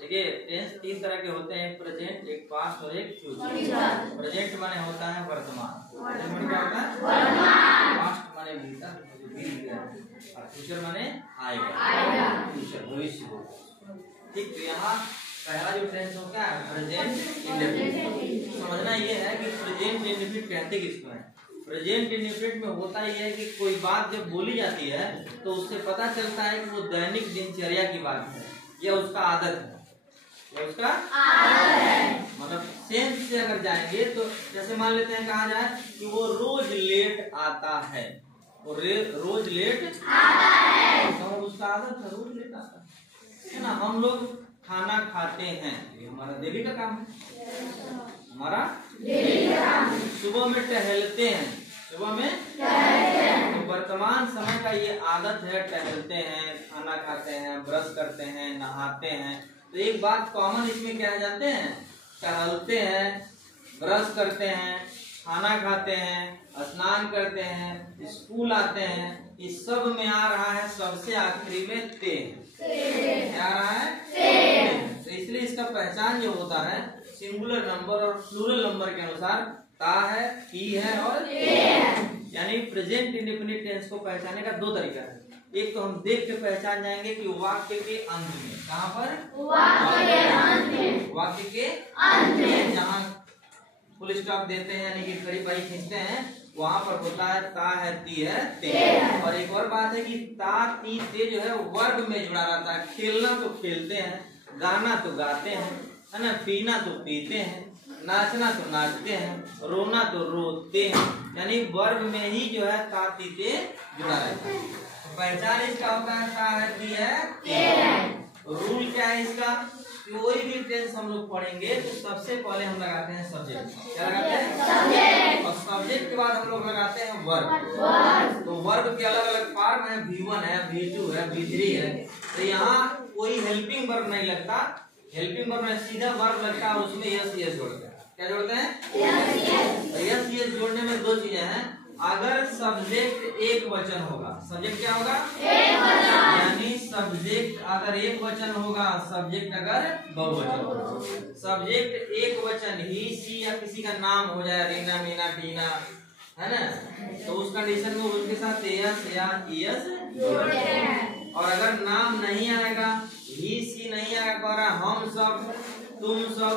देखिए टेंस तीन तरह के होते हैं, एक प्रेजेंट, एक पास्ट और एक फ्यूचर। प्रेजेंट माने होता है वर्तमान, क्या होता है वर्तमान। पास्ट माने बीता, बीत गया, और फ्यूचर माने आएगा, फ्यूचर भविष्य। ठीक, तो यहाँ पहला जो टेंस होता है प्रेजेंट इंडेफिनिट। समझना ये है कि प्रेजेंट इंडेफिनिट कहते किसको है। प्रेजेंट इंडेफिनिट में होता ये है कि कोई बात जब बोली जाती है तो उससे पता चलता है कि वो दैनिक दिनचर्या की बात है या उसका आदत है, या उसका आदत है। मतलब सेंस से अगर जाएंगे तो जैसे मान लेते हैं कहा जाए कि वो रोज लेट आता है, वो रोज लेट आता है, तो उसका आदत है, रोज लेट आता है ना। हम लोग खाना खाते हैं, ये हमारा डेली का काम है, हमारा डेली का काम है। सुबह में टहलते हैं, सुबह में टहलते हैं, तो वर्तमान समय का ये आदत है, टहलते हैं, खाना खाते हैं, ब्रश करते हैं, नहाते हैं। तो एक बात कॉमन इसमें क्या जानते हैं, टहलते हैं, ब्रश करते हैं, खाना खाते हैं, स्नान करते हैं, स्कूल आते हैं, इस सब में आ रहा है सबसे आखिरी में ते, क्या आ रहा है ते। तो इसलिए इसका पहचान जो होता है सिंगुलर नंबर और प्लूरल नंबर के अनुसार ता है, ई है और ते है। यानी प्रेजेंट इंडेफिनिट टेंस को पहचानने का दो तरीका है। एक तो हम देख के पहचान जाएंगे कि वाक्य के अंत में, कहाँ पर वाक्य के अंत में, वाक्य के अंत में जहाँ फुल स्टॉप देते हैं यानी कि खड़ी पाई खींचते हैं, वहाँ पर होता है ता है, ती है, ते है। और एक और बात है कि ता ती ते जो है वर्ब में जुड़ा रहता है। खेलना तो खेलते हैं, गाना तो गाते हैं, है ना, पीना तो पीते हैं, नाचना तो नाचते हैं, रोना तो रोते हैं, यानी वर्ब में ही जो है ता ती ते जुड़ा रहता है। तो पहचान इसका होता है ता है, ती है, ते है। रूल क्या है इसका, कोई भी टेंस हम लोग पढ़ेंगे तो सबसे पहले हम लगाते हैं सब्जेक्ट, क्या लगाते हैं सब्जेक्ट, और सब्जेक्ट के बाद हम लोग लगाते हैं वर्ब। तो वर्ब के अलग अलग फॉर्म है, V1 है, V2 है, V3 है। तो यहाँ कोई हेल्पिंग वर्ब नहीं लगता, हेल्पिंग वर्ब में सीधा वर्ब लगता है, उसमें यस यस जोड़ते हैं। क्या जोड़ते हैं यस यस जोड़ने में दो चीजें हैं। अगर सब्जेक्ट एक वचन होगा, सब्जेक्ट क्या होगा एक वचन, यानी सब्जेक्ट अगर एक वचन होगा, सब्जेक्ट अगर बहुवचन होगा। सब्जेक्ट एक वचन ही सी या किसी का नाम हो जाए, रीना, मीना, टीना, है ना, तो उस कंडीशन में उसके साथ एस या ईएस जोड़ते हैं। और अगर नाम नहीं आएगा, ही सी नहीं आएगा, हम सब, तुम सब,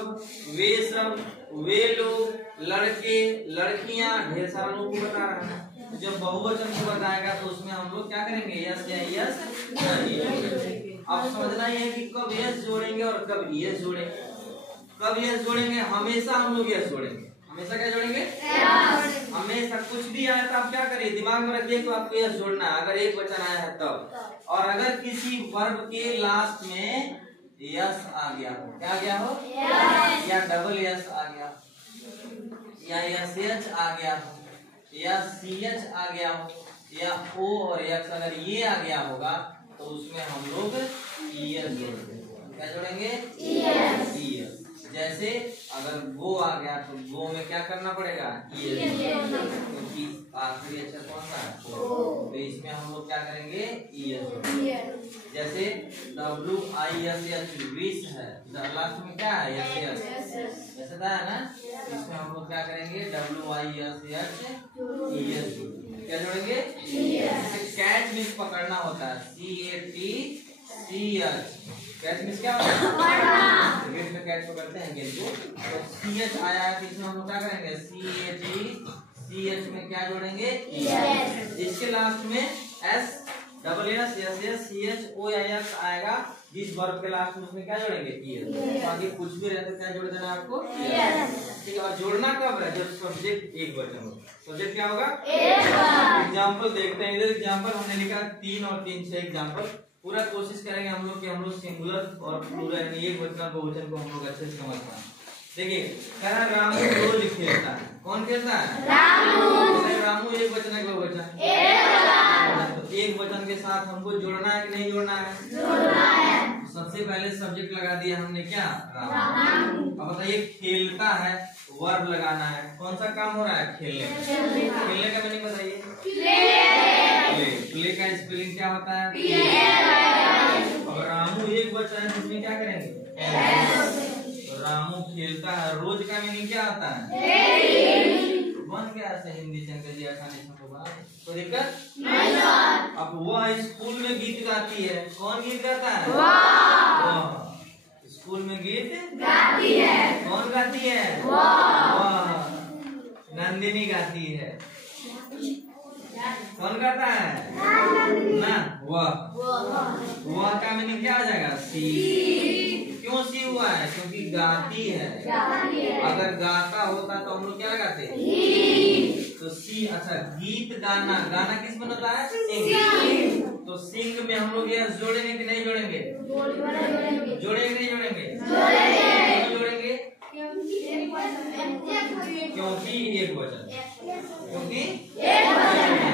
वे सब, वे लोग, लड़के, लड़कियां, ढेर सारा लोगों को बता रहा है। जब बहुवचन को बताएगा तो उसमें हम लोग क्या करेंगे, यस या यस। अब समझना ये है कि कब यस जोड़ेंगे और कब यस जोड़ेंगे। कब यस जोड़ेंगे, हमेशा हम लोग यस जोड़ेंगे, हमेशा क्या जोड़ेंगे, हमेशा। कुछ भी आया तो आप क्या करिए, दिमाग में रखिए तो आपको यस जोड़ना है, अगर एक वचन आया है तब। और अगर किसी वर्ब के लास्ट में यस आ गया हो, क्या आ गया हो, या डबल यस आ गया, या एस एच आ गया हो, या सी एच आ गया हो, या ओ और एक्स अगर ये आ गया होगा तो उसमें हम लोग ईएस जोड़ेंगे। क्या जोड़ेंगे, ईएस। जैसे अगर गो आ गया तो गो में क्या करना पड़ेगा, ईएस, क्योंकि आखिरी अक्षर कौन सा है, तो इसमें हम लोग क्या करेंगे, ईएस। जैसे WISH विश है, लास्ट में क्या है, यस, ऐसा था है ना, इसमें हम लोग क्या करेंगे, WISH ईएस, क्या जोड़ेंगे, कैच मिस पकड़ना होता है, CATCH। कैच मिस क्या होता है, गेट में कैच पकड़ते हैं गेंद को, तो CH आया है तो इसमें हम लोग क्या करेंगे, CATCH में क्या जोड़ेंगे, इसके लास्ट में S double S S S C H O S आएगा, जिस वर्ब के लास्ट में उसमें क्या जोड़ेंगे, ईएस। आगे कुछ भी रहता है क्या जोड़ देना आपको, ठीक है। और जोड़ना कब है, जब सब्जेक्ट एक वचन हो। सब्जेक्ट क्या होगा, एग्जाम्पल देखते हैं। इधर एग्जाम्पल हमने लिखा 3 और 3 6 एग्जाम्पल। पूरा कोशिश करेंगे हम लोग कि हम लोग सिंगुलर और प्लूरल यानी एक वचन बहुवचन को हम लोग अच्छे से समझ पाए। देखिए कह रहा है रामू रोज खेलता है, कौन खेलता है, रामू। रामू एक वचन है, बहुवचन एक वचन के साथ हमको जोड़ना है कि नहीं जोड़ना है, जोड़ना है। सबसे पहले सब्जेक्ट लगा दिया हमने, क्या, रामू। अब बताइए खेलता है, वर्ब लगाना है, कौन सा काम हो रहा है, खेलने। खेलने का मीनिंग बताइए, प्ले। प्ले का स्पेलिंग क्या होता है, अब रामू मीनिंग क्या होता है? बन गया ऐसे हिंदी से अंग्रेजी आसानी से बना, कोई दिक्कत नहीं सर। अब वह स्कूल में गीत गाती है, कौन गीत गाता है? वह स्कूल में गीत गाती है, कौन गाती है? वह नंदिनी गाती है, कौन गाता है? ना, वह का मीनिंग क्या आ जाएगा? सी। क्यों सी हुआ है? क्योंकि गाती है। अगर गाता होता तो हम लोग क्या लगाते? तो सी। अच्छा, गीत गाना, गाना किस में होता है? सिंग। तो सिंग में हम लोग ये जोड़ेंगे कि नहीं जोड़ेंगे? जोड़ेंगे नहीं जोड़ेंगे? क्यों जोड़ेंगे? क्योंकि एक वचन, क्योंकि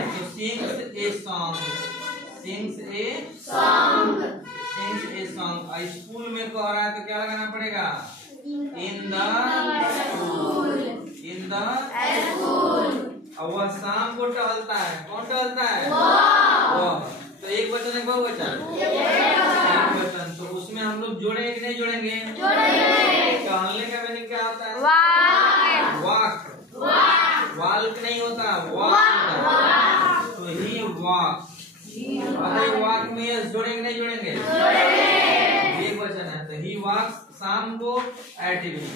तो sings a song, sings a song, sings a song. School में कह रहा है तो क्या लगाना पड़ेगा? In the school, in the school. और वह शाम को टहलता है, कौन टहलता है? वह। तो एक वचन है, बहुवचन? एक वचन। तो उसमें हम लोग जोड़ेंगे कि नहीं जोड़ेंगे? टहलने का मीनिंग क्या होता है? वॉक। वॉक नहीं होता, वॉक होता। तो ही वॉक। अगर वॉक में जोड़ेंगे नहीं जोड़ेंगे? एक वचन है तो ही वॉक शाम को एट इवनिंग।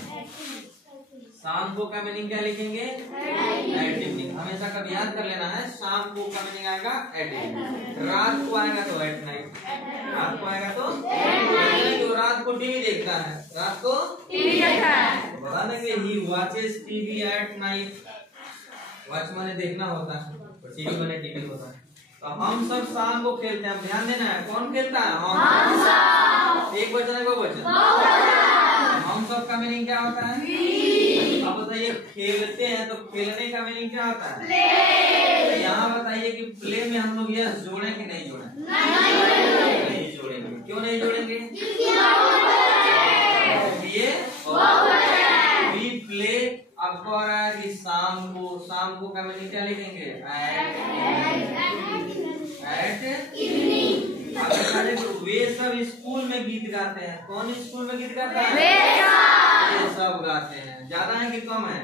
शाम को का मीनिंग क्या लिखेंगे? At evening. हमेशा कभी याद कर लेना है, शाम को का मीनिंग आएगा एट इवनिंग। रात को आएगा तो एट नाइट, रात को आएगा तो तो रात को टीवी देखता है, रात को टीवी देखता है। बता देंगे he watches TV at night. Watch माने देखना होता है और टीवी माने टीवी होता है। तो हम सब शाम को खेलते हैं, ध्यान देना है। कौन खेलता है? हम सब। एक वचन है, बहुवचन? हम सब का मीनिंग क्या होता है? अब बताइए, खेलते हैं तो खेलने का मीनिंग क्या होता है? तो यहाँ बताइए कि प्ले में हम लोग ये जोड़े कि नहीं जोड़े? नहीं जोड़ेंगे। क्यों नहीं जोड़ेंगे? ये वी प्ले। अब कह रहा है कि शाम को, शाम को का मीनिंग क्या लिखेंगे? At evening. वे सब स्कूल में गीत गाते हैं, कौन स्कूल में गीत गाता है? वे सब गाते हैं। ज्यादा है कि कम है?